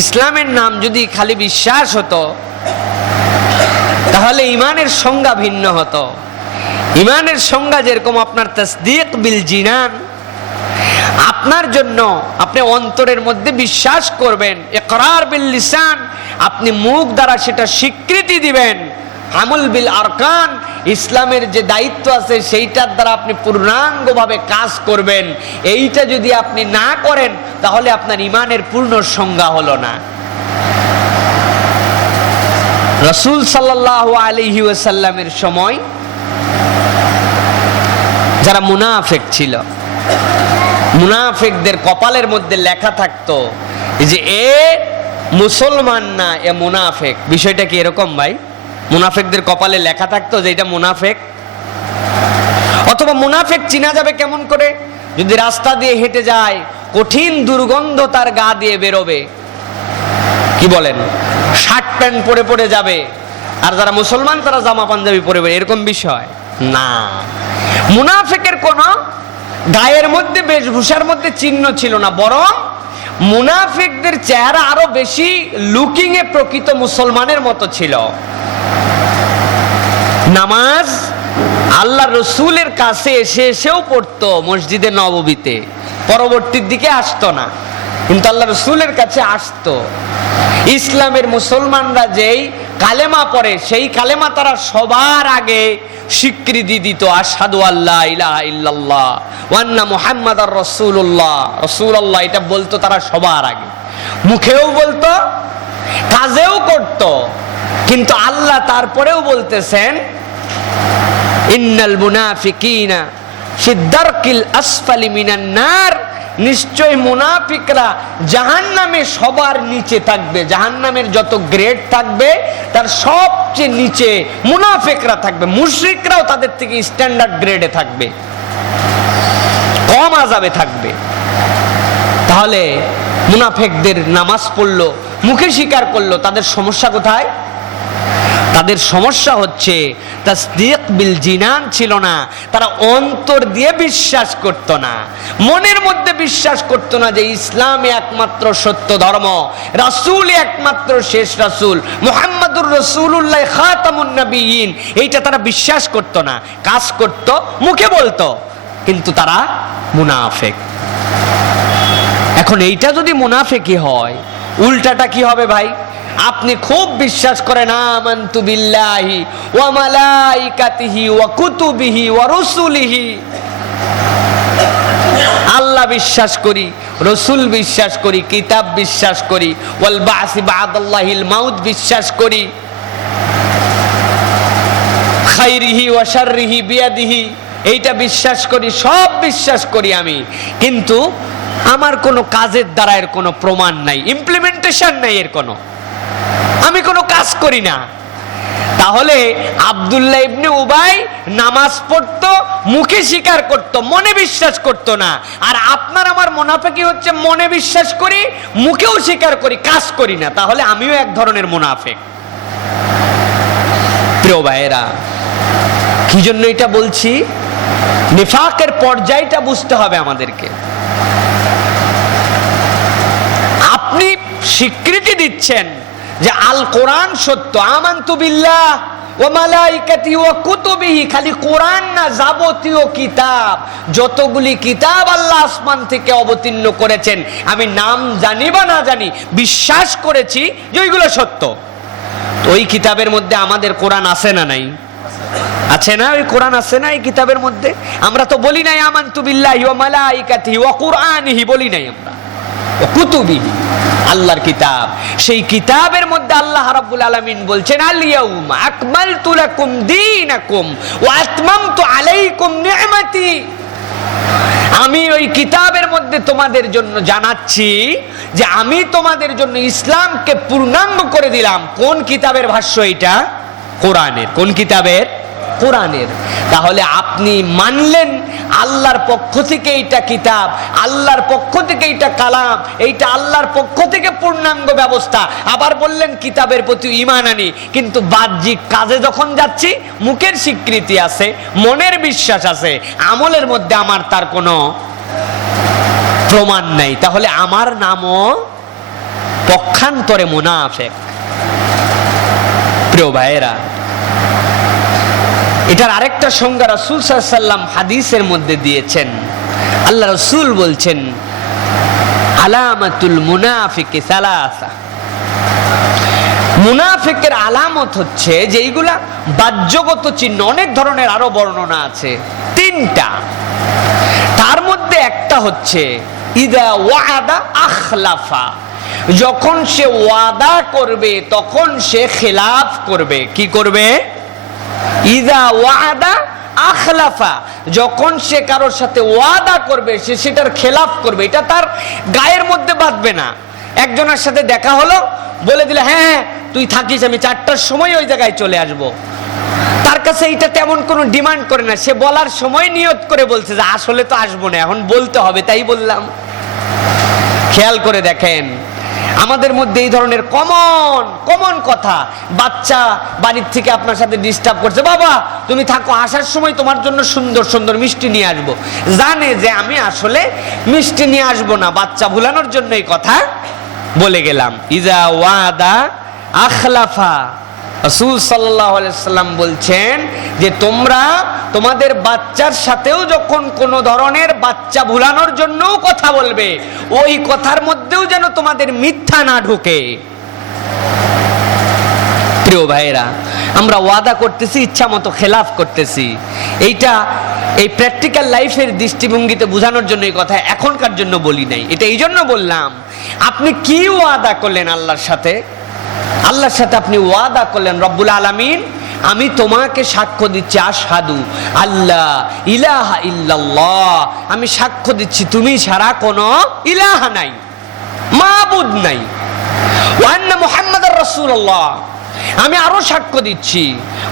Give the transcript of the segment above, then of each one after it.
ইসলামের নাম যদি খালি বিশ্বাস হতো, তাহলে ইমানের সংজ্ঞা ভিন্ন হতো। ইমানের সংজ্ঞা যেরকম আপনার তসদিক বিল জিনান, আপনার জন্য আপনি অন্তরের মধ্যে বিশ্বাস করবেন একরার বিল লিসান, আপনি মুখ দ্বারা সেটা স্বীকৃতি দিবেন। আমুল বিল আরকান, ইসলামের যে দায়িত্ব আছে সেইটার দ্বারা আপনি পূর্ণাঙ্গভাবে কাজ করবেন। এইটা যদি আপনি না করেন, তাহলে আপনার ইমানের পূর্ণ সংজ্ঞা হলো না। রসুল সাল্লাহ আলহি ওয়াসাল্লামের সময় যারা মুনাফেক ছিল, মুনাফেকদের কপালের মধ্যে লেখা থাকতো যে, এ মুসলমান না, এ মুনাফেক। বিষয়টা কি এরকম ভাই? মুনাফেকদের কপালে লেখা থাকতো যে এটা মুনাফেক। অথবা মুনাফেক চিনা যাবে কেমন করে? যদি রাস্তা দিয়ে হেঁটে যায়, কঠিন দুর্গন্ধ তার গা দিয়ে বেরোবে। কি বলেন? শার্ট প্যান্ট পরে পরে যাবে। আর যারা মুসলমান, তারা জামা পাঞ্জাবি পরে এরকম বিষয়? না। মুনাফেকের কোন গায়ের মধ্যে, বেশভূষার মধ্যে চিহ্ন ছিল না। বরং মুনাফিকদের চেহারা আরও বেশি লুকিং এ প্রকৃত মুসলমানের মতো ছিল। নামাজ আল্লাহ রসুলের কাছে এসে এসেও পড়তো মসজিদে নববীতে। পরবর্তীর দিকে আসতো না। কিন্তু আল্লাহ রসুলের কাছে আসতো। ইসলামের মুসলমানরা যেই কালেমা পড়ে, সেই কালেমা তারা সবার আগে স্বীকৃতি দিত আসাদু আল্লাহ ইলাহা ইল্লাল্লাহ ওয়ান্না মুহাম্মদ আর রসুল্লাহ রসুল্লাহ এটা বলতো তারা সবার আগে। মুখেও বলতো, কাজেও করত। কিন্তু আল্লাহ তারপরেও বলতেছেন, ইন্নাল মুনাফিকিনা ফিদ্দারকিল আসফালি মিনান নার। নিশ্চয় মুনাফিকরা জাহান্নামে সবার নিচে থাকবে, জাহান্নামের যত গ্রেড থাকবে, তার সবচেয়ে নিচে মুনাফিকরা থাকবে, মুশরিকরাও তাদের থেকে স্ট্যান্ডার্ড গ্রেডে থাকবে, কম আজাবে থাকবে। তাহলে মুনাফেকদের নামাজ পড়ল, মুখে স্বীকার করল, তাদের সমস্যা কোথায়? তাদের সমস্যা হচ্ছে তাসদিক বিল জিনান ছিল না। তারা অন্তর দিয়ে বিশ্বাস করত না। মনের মধ্যে বিশ্বাস করত না যে ইসলামে একমাত্র সত্য ধর্ম রাসূল একমাত্র শেষ রাসূল। মোহাম্মদুর রাসূলুল্লাহ খাতামুন নবিয়িন এইটা তারা বিশ্বাস করত না। কাজ করত, মুখে বলতো। কিন্তু তারা মুনাফেক। এখন এইটা যদি মুনাফেকি হয়, উল্টাটা কি হবে ভাই? আপনি খুব বিশ্বাস ওয়া কুতুবিহি আল্লাহ বিশ্বাস করি, রসুল বিশ্বাস করি, কিতাব বিশ্বাস করি মাউত বিশ্বাস করি। এইটা বিশ্বাস করি, সব বিশ্বাস করি আমি। কিন্তু আমার কোনো কাজের দ্বারা এর কোনো প্রমাণ নাই ইমপ্লিমেন্টেশন নাই এর কোনো। কাজ করি না। তাহলে আব্দুল্লাহ ইবনে উবাই নামাজ পড়তো, মুখে স্বীকার করত, মনে বিশ্বাস করত না। আর আপনার আমার মুনাফেকি হচ্ছে মনে বিশ্বাস করি, মুখেও স্বীকার করি, কাজ করি না। তাহলে আমিও এক ধরনের মুনাফেক। প্রিয় ভাইয়েরা, কি জন্য এটা বলছি? নিফাকের পর্যায়টা বুঝতে হবে আমাদেরকে। আপনি স্বীকৃতি দিচ্ছেন যে আল কোরআন সত্য, আমান্তু বিল্লাহ ও মালাইকাতি ও কুতুবিহি, খালি কোরআন না যাবতীয় কিতাব। যতগুলি কিতাব আল্লাহ আসমান থেকে অবতীর্ণ করেছেন, আমি নাম জানি বা না জানি, বিশ্বাস করেছি যে ওইগুলো সত্য। তো ওই কিতাবের মধ্যে আমাদের কোরআন আছে না নাই? আছে না? ওই কোরআন আছে না এই কিতাবের মধ্যে? আমরা তো বলি নাই, আমান্তু বিল্লাহি ওয়া মালাইকাতিহি ওয়া কুরআনিহি বলি নাই আমরা। ও কুতুবিহি আল্লাহর কিতাব। সেই কিতাবের মধ্যে আল্লাহ রাব্বুল আলামিন বলছেন আল ইয়াউমা আকমালতু লাকুম দীনাকুম ওয়া আতমামতু আলাইকুম নি'মাতি। আমি ওই কিতাবের মধ্যে তোমাদের জন্য জানাচ্ছি যে আমি তোমাদের জন্য ইসলামকে পূর্ণাঙ্গ করে দিলাম। কোন কিতাবের ভাষ্য এটা কোরআনের। কোন কিতাবের? কোরআনের। তাহলে আপনি মানলেন আল্লাহর পক্ষ থেকে এইটা কিতাব, আল্লাহর পক্ষ থেকে এইটা কালাম, এইটা আল্লাহর পক্ষ থেকে পূর্ণাঙ্গ ব্যবস্থা। আবার বললেন, কিতাবের প্রতি ইমান আনি। কিন্তু বাহ্যিক কাজে যখন যাচ্ছি, মুখের স্বীকৃতি আছে, মনের বিশ্বাস আছে, আমলের মধ্যে আমার তার কোনো প্রমাণ নাই। তাহলে আমার নামও পক্ষান্তরে মুনাফেক। প্রিয় ভাইয়েরা এটার আরেকটা সংজ্ঞা রসুল সাল্লাম হাদিসের মধ্যে দিয়েছেন। আল্লাহ রসুল বলছেন, আলামাতুল মুনাফিকে সালাসা। মুনাফিকের আলামত হচ্ছে যে এইগুলা বাহ্যগত চিহ্ন, অনেক ধরনের আরও বর্ণনা আছে, তিনটা। তার মধ্যে একটা হচ্ছে, ইদা ওয়াদা আখলাফা। যখন সে ওয়াদা করবে, তখন সে খেলাফ করবে। কি করবে? ইদা ওয়াদা আখলাফা। যখন সে কারোর সাথে ওয়াদা করবে, সে সেটার খেলাফ করবে, এটা তার গায়ের মধ্যে বাঁধবে না। একজনের সাথে দেখা হলো, বলে দিলে হ্যাঁ হ্যাঁ তুই থাকিস, আমি চারটার সময় ওই জায়গায় চলে আসব। তার কাছে এটা তেমন কোনো ডিমান্ড করে না। সে বলার সময় নিয়ত করে বলছে যে, আসলে তো আসব না, এখন বলতে হবে। তাই বললাম। খেয়াল করে দেখেন আমাদের মধ্যে এই ধরনের কমন কমন কথা। বাচ্চা বাড়ির থেকে আপনার সাথে ডিস্টার্ব করছে। বাবা, তুমি থাকো, আসার সময় তোমার জন্য সুন্দর সুন্দর মিষ্টি নিয়ে আসব। জানে যে আমি আসলে মিষ্টি নিয়ে আসব না। বাচ্চা ভুলানোর জন্য এই কথা বলে গেলাম। ইজা ওয়াদা আখলাফা। রসুল সাল্লাম বলছেন যে তোমরা তোমাদের বাচ্চার সাথেও যখন কোনো ধরনের বাচ্চা ভুলানোর জন্যও কথা বলবে, ওই কথার মধ্যেও যেন তোমাদের মিথ্যা না ঢুকে। প্রিয় ভাইয়েরা, আমরা ওয়াদা করতেছি ইচ্ছা মতো খেলাফ করতেছি। এইটা, এই প্র্যাকটিক্যাল লাইফের দৃষ্টিভঙ্গিতে বোঝানোর জন্য এই কথা এখনকার জন্য বলি নাই। এটা এই জন্য বললাম, আপনি কি ওয়াদা করলেন আল্লাহর সাথে? আল্লাহর সাথে আপনি ওয়াদা করলেন, রব্বুল আলামিন, আমি তোমাকে সাক্ষ্য দিচ্ছি আসাদু আল্লাহ ইলাহা ইল্লাল্লাহ। আমি সাক্ষ্য দিচ্ছি, তুমি ছাড়া কোনো ইলাহা নাই, মাবুদ নাই। ওয়ান্না মুহাম্মাদার রাসূলুল্লাহ। আমি আরও সাক্ষ্য দিচ্ছি,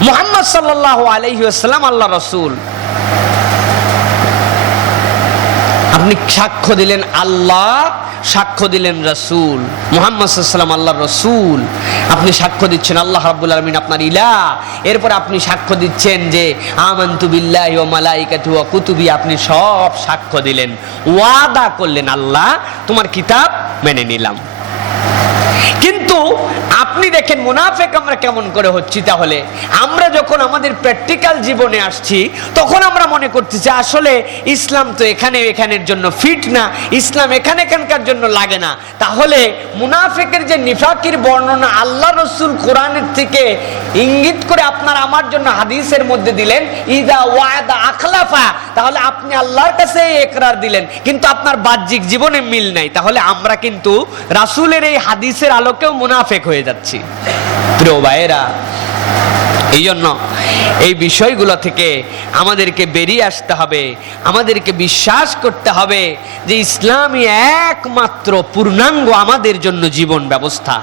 মোহাম্মদ সাল্লাল্লাহু আলাইহি ওয়াসাল্লাম আল্লাহ রাসূল। আপনি সাক্ষ্য দিলেন আল্লাহ, সাক্ষ্য দিলেন রসুল। মোহাম্মদ সাল্লাম আল্লাহ রসুল। আপনি সাক্ষ্য দিচ্ছেন আল্লাহ হাবুল আলমিন আপনার ইলা এরপর আপনি সাক্ষ্য দিচ্ছেন যে আমান্তু বিল্লাহি ও মালাইকাতু ও কুতুবি, আপনি সব সাক্ষ্য দিলেন। ওয়াদা করলেন আল্লাহ, তোমার কিতাব মেনে নিলাম। কিন্তু আপনি দেখেন মুনাফেক আমরা কেমন করে হচ্ছি তাহলে? আমরা যখন আমাদের প্র্যাকটিক্যাল জীবনে আসছি, তখন আমরা মনে করতেছি আসলে ইসলাম তো এখানে এখানের জন্য ফিট না, ইসলাম এখানে এখানকার জন্য লাগে না। তাহলে মুনাফেকের যে নিফাকির বর্ণনা আল্লাহ রসুল কোরআনের থেকে ইঙ্গিত করে আপনার আমার জন্য হাদিসের মধ্যে দিলেন, ইদা ওয়াদা আখলাফা তাহলে আপনি আল্লাহর কাছে একরার দিলেন। কিন্তু আপনার বাহ্যিক জীবনে মিল নাই। তাহলে আমরা কিন্তু রাসূলের এই হাদিসের আলোকেও মুনাফেক হয়ে যাচ্ছি। প্রিয় ভাইয়েরা এই জন্য এই বিষয়গুলো থেকে আমাদেরকে বেরিয়ে আসতে হবে, আমাদেরকে বিশ্বাস করতে হবে যে ইসলামই একমাত্র পূর্ণাঙ্গ আমাদের জন্য জীবন ব্যবস্থা।